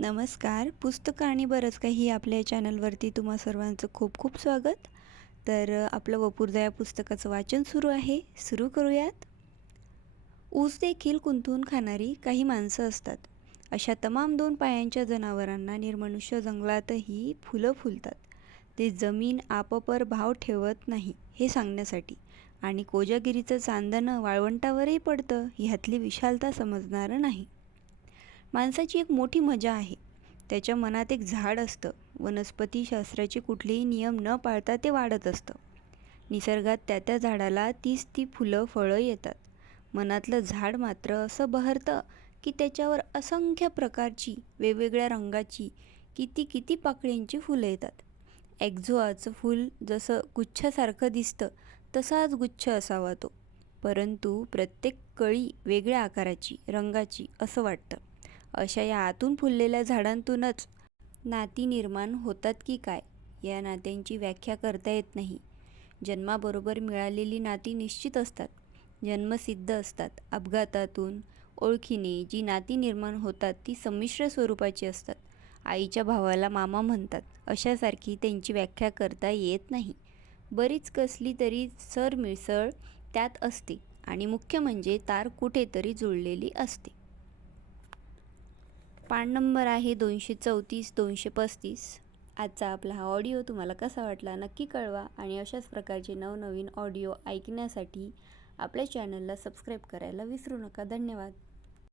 नमस्कार. पुस्तकं आणि बरंच काही आपल्या चॅनलवरती तुम्हा सर्वांचं खूप खूप स्वागत. तर आपलं वपुर्झा या पुस्तकाचं वाचन सुरू आहे. सुरू करूयात. ऊस देखील कुंतून खाणारी काही माणसं असतात. अशा तमाम दोन पायांच्या जनावरांना निर्मनुष्य जंगलातही फुलं फुलतात. ते जमीन आपपर भाव ठेवत नाही हे सांगण्यासाठी. आणि कोजागिरीचं चांदणं वाळवंटावरही पडतं ह्यातली विशालता समजणारं नाही. माणसाची एक मोठी मजा आहे. त्याच्या मनात एक झाड असतं. वनस्पतीशास्त्राचे कुठलेही नियम न पाळता ते वाढत असतं. निसर्गात त्या त्या झाडाला तीच ती फुलं फळं येतात. मनातलं झाड मात्र असं बहरतं की त्याच्यावर असंख्य प्रकारची वेगवेगळ्या रंगाची किती किती पाकळ्यांची फुलं येतात. एक्झोआचं फूल जसं गुच्छासारखं दिसतं तसाच गुच्छ असावा तो. परंतु प्रत्येक कळी वेगळ्या आकाराची रंगाची असं वाटतं. अशा या आतून फुललेल्या झाडांतूनच नाती निर्माण होतात की काय या नात्यांची व्याख्या करता येत नाही. जन्माबरोबर मिळालेली नाती निश्चित असतात. जन्मसिद्ध असतात. अपघातातून ओळखीने जी नाती निर्माण होतात ती संमिश्र स्वरूपाची असतात. आईच्या भावाला मामा म्हणतात. अशासारखी त्यांची व्याख्या करता येत नाही. बरीच कसली तरी सरमिसळ त्यात असते आणि मुख्य म्हणजे तार कुठेतरी जुळलेली असते. पान नंबर आहे दोनशे चौतीस दोनशे पस्तीस. आजचा आपला हा ऑडिओ तुम्हाला कसा वाटला नक्की कळवा आणि अशाच प्रकारचे नवनवीन ऑडिओ ऐकण्यासाठी आपल्या चॅनलला सबस्क्राईब करायला विसरू नका. धन्यवाद.